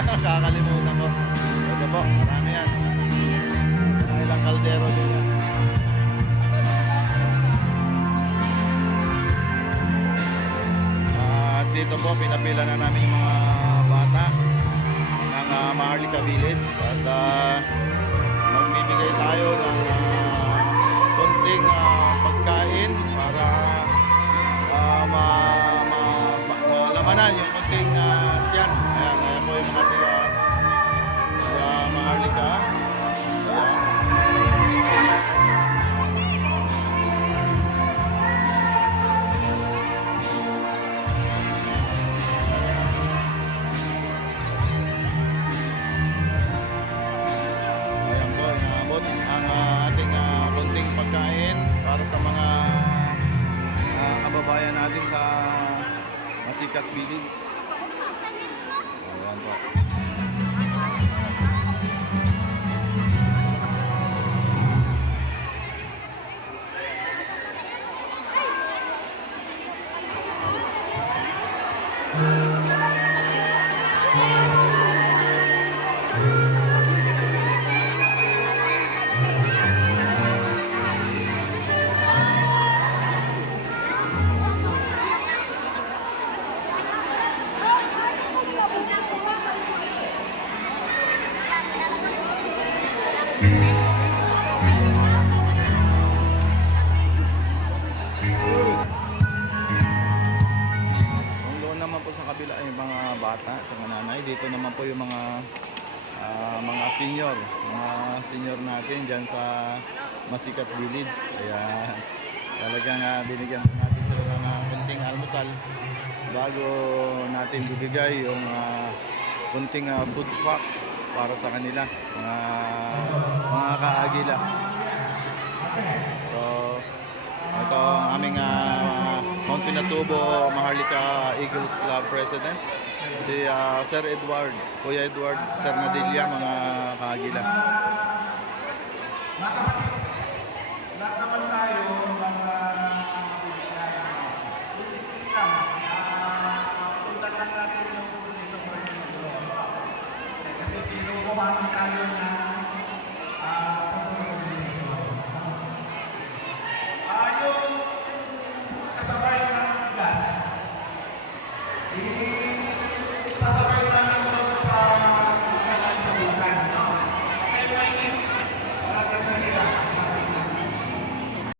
Kakalimutan ko. Ito po, marami yan. Mga ilang kaldero din yan. At dito po, pinapila na namin yung mga bata ng Maharlika Village. At magbibigay tayo ng konting pagkain para malamanan yung konting tiyan. Ayan po yung mga tiga Maharlika. Ayan po, inaabot ang ating konting pagkain para sa mga kababayan natin sa Masikat Village. Ayan po. Sa kabila ay mga bata at mga nanay. Dito naman po yung mga senior natin dyan sa Masikat Village. Kaya talagang binigyan natin sila ng kunting almusal bago natin bibigay yung kunting food pack para sa kanila, mga kaagila. So ito ang aming Mount Pinatubo Maharlika Eagles Club President, si Sir Edward, Kuya Edward Cernadilla, mga kaagila. Lahat naman tayo puntakan natin yung kasi tinukuha tayo na yung kasabay ng gas.